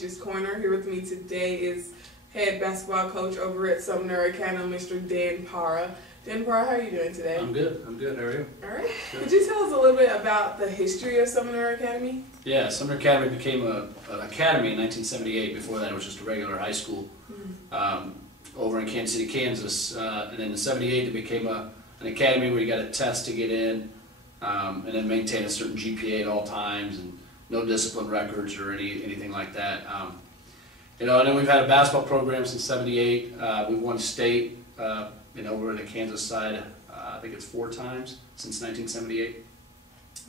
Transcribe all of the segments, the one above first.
Coaches Corner. Here with me today is head basketball coach over at Sumner Academy, Mr. Dan Parra. Dan Parra, how are you doing today? I'm good. I'm good. How are you? All right. Good. Could you tell us a little bit about the history of Sumner Academy? Yeah, Sumner Academy became an academy in 1978. Before that, it was just a regular high school over in Kansas City, Kansas. And then in '78, it became an academy where you got a test to get in, and then maintain a certain GPA at all times, and no discipline records or anything like that. And then we've had a basketball program since '78. We've won state. We're in the Kansas side. I think it's 4 times since 1978.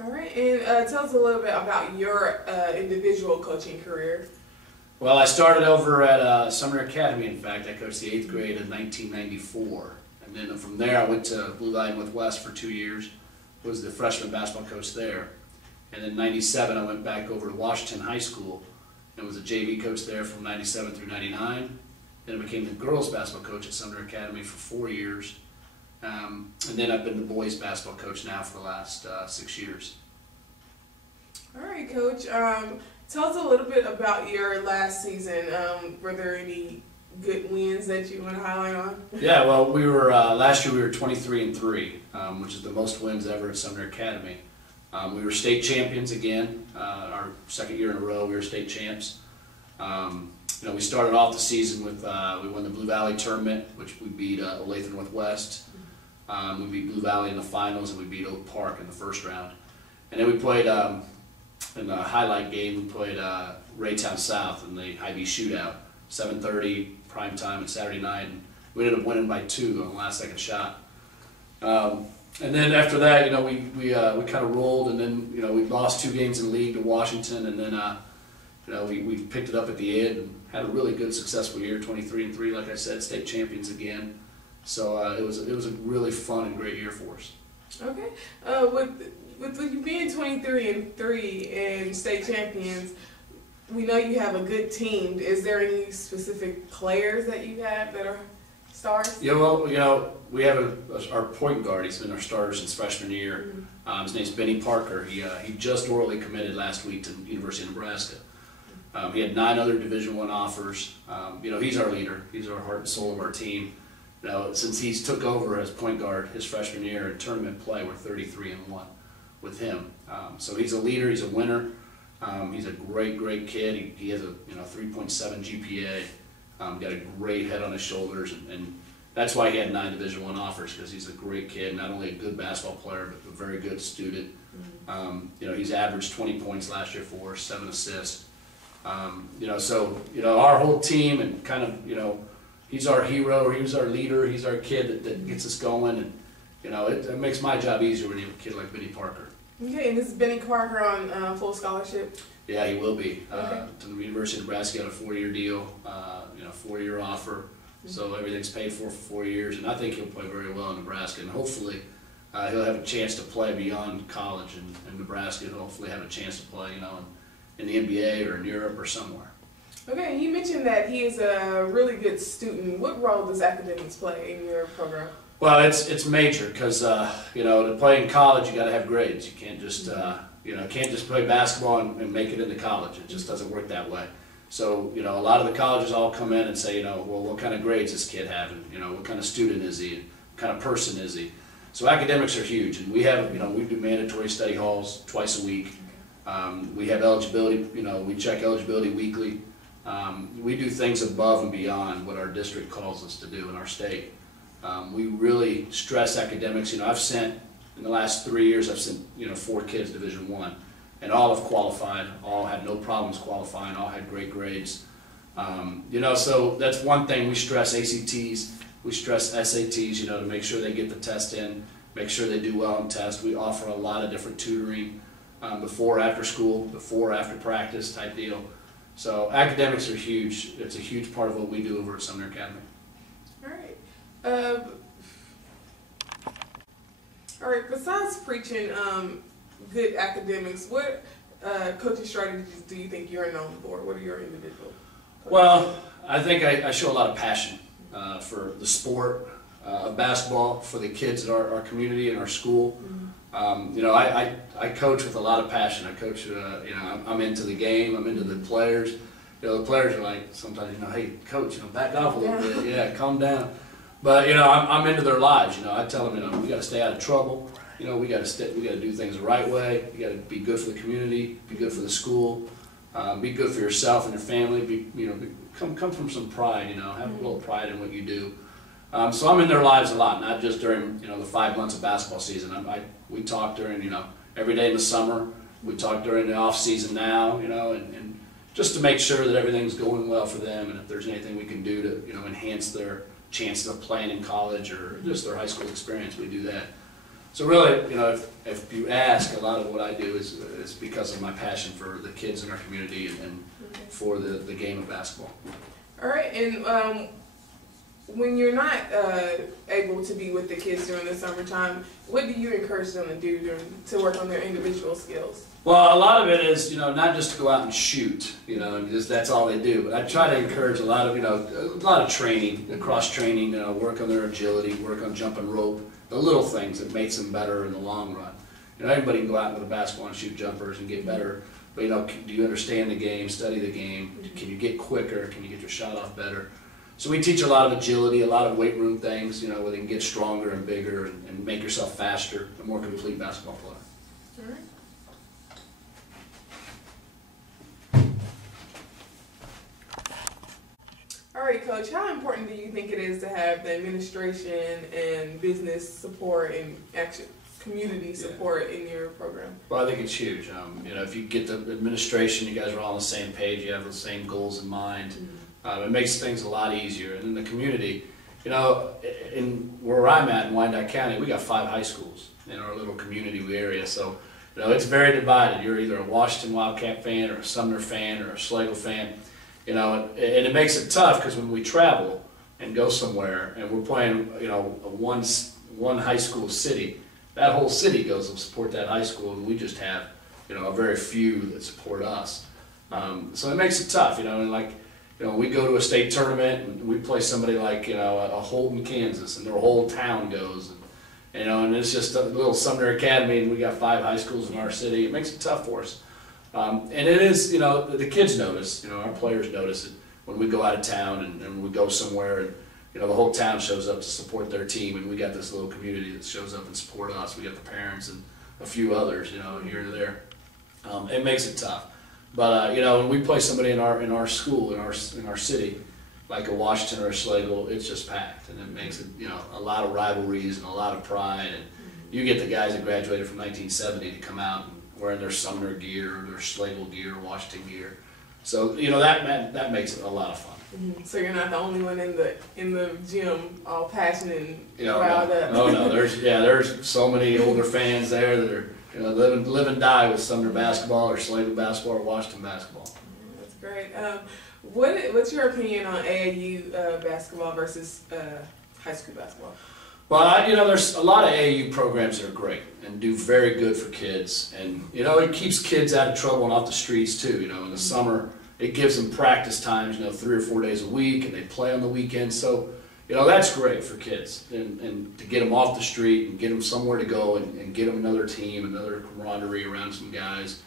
All right, and tell us a little bit about your individual coaching career. Well, I started over at Sumner Academy. In fact, I coached the 8th grade in 1994, and then from there I went to Blue Valley Northwest for 2 years. Was the freshman basketball coach there, and then '97 I went back over to Washington High School and was a JV coach there from '97 through '99. Then I became the girls basketball coach at Sumner Academy for 4 years. And then I've been the boys basketball coach now for the last 6 years. All right, Coach. Tell us a little bit about your last season. Were there any good wins that you want to highlight on? Yeah, well, we were last year we were 23-3, which is the most wins ever at Sumner Academy. We were state champions again. Our second year in a row, we were state champs. We started off the season with we won the Blue Valley tournament, which we beat Olathe Northwest. We beat Blue Valley in the finals, and we beat Oak Park in the first round. And then we played in the highlight game. We played Raytown South in the High B shootout, 7:30 prime time on Saturday night, and we ended up winning by 2 on the last second shot. And then after that, we kind of rolled, and then we lost 2 games in league to Washington, and then we picked it up at the end and had a really good, successful year, 23-3, like I said, state champions again. So it was a really fun and great year for us. Okay. With you being 23-3 and state champions, we know you have a good team. Is there any specific players that you have that are stars? Yeah, well, we have our point guard. He's been our starter since freshman year. His name's Benny Parker. He just orally committed last week to the University of Nebraska. He had 9 other Division I offers. He's our leader. He's our heart and soul of our team. Since he's took over as point guard his freshman year in tournament play, we're 33-1 with him. So he's a leader. He's a winner. He's a great kid. He has a 3.7 GPA. Got a great head on his shoulders, and that's why he had 9 Division I offers, because he's a great kid. Not only a good basketball player, but a very good student. He's averaged 20 points last year for us, 7 assists. Our whole team, and kind of, he's our hero, he's our leader, he's our kid that gets us going, and it makes my job easier when you have a kid like Benny Parker. Okay, and this is Benny Parker on full scholarship? Yeah, he will be. Okay. To the University of Nebraska, got a 4-year deal, 4-year offer, so everything's paid for 4 years, and I think he'll play very well in Nebraska, and hopefully he'll have a chance to play beyond college in Nebraska, and hopefully have a chance to play, in the NBA or in Europe or somewhere. Okay, you mentioned that he is a really good student. What role does academics play in your program? Well, it's major, because to play in college you got to have grades. You can't just can't just play basketball and make it into college. It just doesn't work that way. So a lot of the colleges all come in and say, well, what kind of grades does this kid have, and what kind of student is he, and what kind of person is he. So academics are huge, and we have we do mandatory study halls twice a week. We have eligibility. We check eligibility weekly. We do things above and beyond what our district calls us to do in our state. We really stress academics. I've sent, in the last 3 years, I've sent 4 kids Division I, and all have qualified, all had no problems qualifying, all had great grades. So that's one thing. We stress ACTs, we stress SATs, to make sure they get the test in, make sure they do well on tests. We offer a lot of different tutoring, before, after school, before, after practice type deal. So academics are huge. It's a huge part of what we do over at Sumner Academy. All right. Besides preaching good academics, what coaching strategies do you think you're known for? What are your individual? Well, I think I show a lot of passion for the sport of basketball, for the kids in our community and our school. I coach with a lot of passion. I coach, I'm into the game, I'm into the players, you know, the players are like, sometimes, you know, hey, coach, you know, back off a little bit. Yeah, calm down. But, you know, I'm into their lives. You know, I tell them, you know, we got to stay out of trouble. You know, we got to do things the right way. You got to be good for the community, be good for the school, be good for yourself and your family. Come from some pride. You know, have a little pride in what you do. So I'm in their lives a lot, not just during, you know, the 5 months of basketball season. We talk during, you know, every day in the summer. We talk during the off season now, you know, and just to make sure that everything's going well for them, and if there's anything we can do to, you know, enhance their chances of playing in college or just their high school experience, we do that. So really, you know, if you ask, a lot of what I do is because of my passion for the kids in our community and for the game of basketball. All right, and when you're not able to be with the kids during the summertime, what do you encourage them to do to work on their individual skills? Well, a lot of it is, you know, not just to go out and shoot, you know, and just that's all they do. But I try to encourage a lot of training, cross training, you know, work on their agility, work on jumping rope, the little things that makes them better in the long run. You know, everybody can go out into the basketball and shoot jumpers and get better, but, you know, do you understand the game, study the game? Can you get quicker? Can you get your shot off better? So we teach a lot of agility, a lot of weight room things, you know, where they can get stronger and bigger and make yourself faster, a more complete basketball player. All right. All right, Coach, how important do you think it is to have the administration and business support and actually community support in your program? Well, I think it's huge. You know, if you get the administration, you guys are all on the same page, you have the same goals in mind, it makes things a lot easier. And in the community, you know, in where I'm at in Wyandotte County, we got 5 high schools in our little community area. So, you know, it's very divided. You're either a Washington Wildcat fan or a Sumner fan or a Schlegel fan. You know, and it makes it tough because when we travel and go somewhere and we're playing, you know, one high school city, that whole city goes to support that high school, and we just have, you know, a very few that support us. So it makes it tough, you know, and like, you know, we go to a state tournament and we play somebody like, you know, a Holton, Kansas, and their whole town goes, and, you know, and it's just a little Sumner Academy, and we got 5 high schools in our city. It makes it tough for us. And it is, you know, the kids notice, you know, our players notice it when we go out of town and we go somewhere and, you know, the whole town shows up to support their team, and we got this little community that shows up and support us. We got the parents and a few others, you know, here and there. It makes it tough. But, you know, when we play somebody in our school, in our city, like a Washington or a Schlegel, it's just packed, and it makes it, you know, a lot of rivalries and a lot of pride. And you get the guys that graduated from 1970 to come out and wearing their Sumner gear or their Schlegel gear, Washington gear. So, you know, that makes it a lot of fun. So you're not the only one in the gym all passionate and riled up. No, there's so many older fans there that are, you know, live and die with Sumner basketball or Schlegel basketball or Washington basketball. That's great. What's your opinion on AAU basketball versus high school basketball? Well, you know, there's a lot of AAU programs that are great and do very good for kids, and, you know, it keeps kids out of trouble and off the streets too. You know, in the summer, it gives them practice times, you know, 3 or 4 days a week, and they play on the weekends. So, you know, that's great for kids, and to get them off the street and get them somewhere to go and get them another team, another camaraderie around some guys.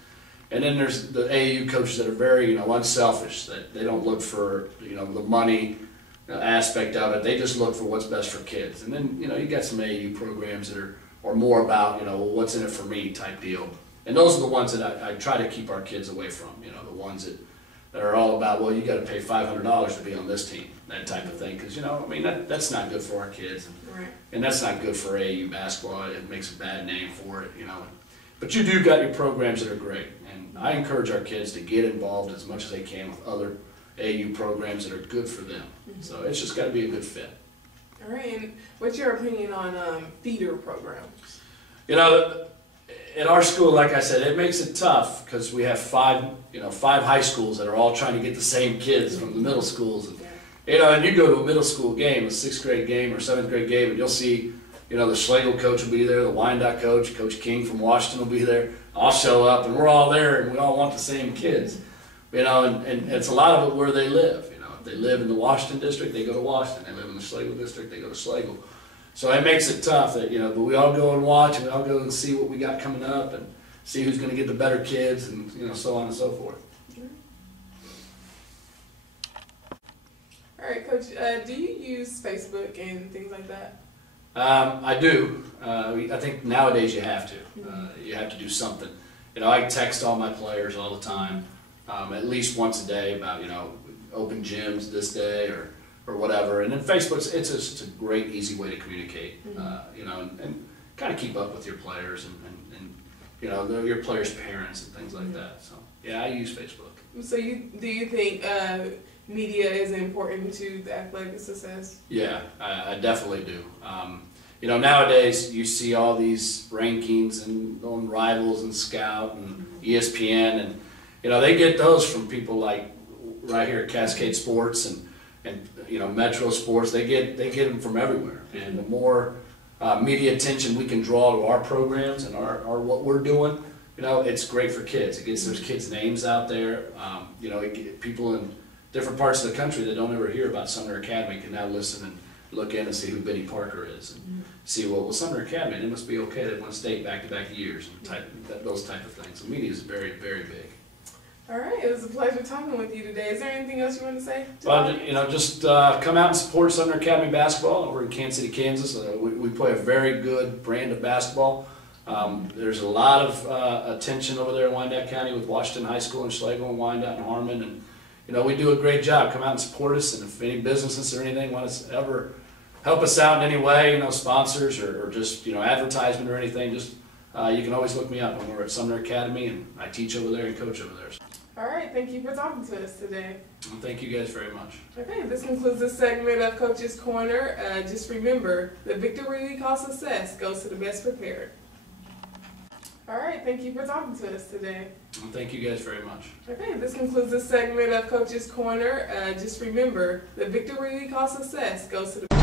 And then there's the AAU coaches that are very, you know, unselfish, that they don't look for, you know, the money aspect of it. They just look for what's best for kids. And then, you know, you got some AAU programs that are more about, you know, well, what's in it for me type deal. And those are the ones that I try to keep our kids away from, you know, the ones that are all about, well, you got to pay $500 to be on this team, that type of thing. Because, you know, I mean, that's not good for our kids. And that's not good for AAU basketball. It makes a bad name for it, you know. But you do got your programs that are great. And I encourage our kids to get involved as much as they can with other AAU programs that are good for them. So it's just got to be a good fit. All right, and what's your opinion on feeder programs? You know, at our school, like I said, it makes it tough because we have 5 high schools that are all trying to get the same kids from the middle schools. And, you know, and you go to a middle school game, a 6th grade game or 7th grade game, and you'll see, you know, the Schlegel coach will be there, the Wyandotte coach, Coach King from Washington will be there. I'll show up, and we're all there, and we all want the same kids. You know, and it's a lot of it where they live. You know, if they live in the Washington district, they go to Washington. They live in the Schlegel district, they go to Schlegel. So it makes it tough that, you know, but we all go and watch, and we all go and see what we got coming up and see who's going to get the better kids, and, you know, so on and so forth. All right, Coach, do you use Facebook and things like that? I do. I think nowadays you have to. You have to do something. You know, I text all my players all the time, at least once a day about, you know, open gyms this day or whatever. And then Facebook's it's just a great, easy way to communicate, you know, and kind of keep up with your players and you know, your players' parents and things like that. So, yeah, I use Facebook. So do you think media is important to the athletic success? Yeah, I definitely do. You know, nowadays you see all these rankings and on Rivals and Scout and ESPN, and you know they get those from people like right here at Cascade Sports and you know Metro Sports. They get them from everywhere, and the more media attention we can draw to our programs and our what we're doing, you know, it's great for kids. It gets those kids' names out there. You know, people in different parts of the country that don't ever hear about Sumner Academy can now listen and look in and see who Benny Parker is and see, well, Sumner Academy, it must be okay that won state back-to-back years and those type of things. So media is very, very big. All right, it was a pleasure talking with you today. Is there anything else you want to say? Well, you know, just come out and support Sumner Academy basketball. We're in Kansas City, Kansas. We play a very good brand of basketball. There's a lot of attention over there in Wyandotte County with Washington High School and Schlegel and Wyandotte and Harmon, and you know, we do a great job. Come out and support us, and if any businesses or anything want to ever help us out in any way, you know, sponsors or just, you know, advertisement or anything, just you can always look me up when we're at Sumner Academy, and I teach over there and coach over there. All right, thank you for talking to us today. Well, thank you guys very much. Okay, this concludes this segment of Coach's Corner. Just remember, the victory we call success goes to the best prepared. All right, thank you for talking to us today. Well, thank you guys very much. Okay, this concludes this segment of Coach's Corner. Just remember, the victory we call success goes to the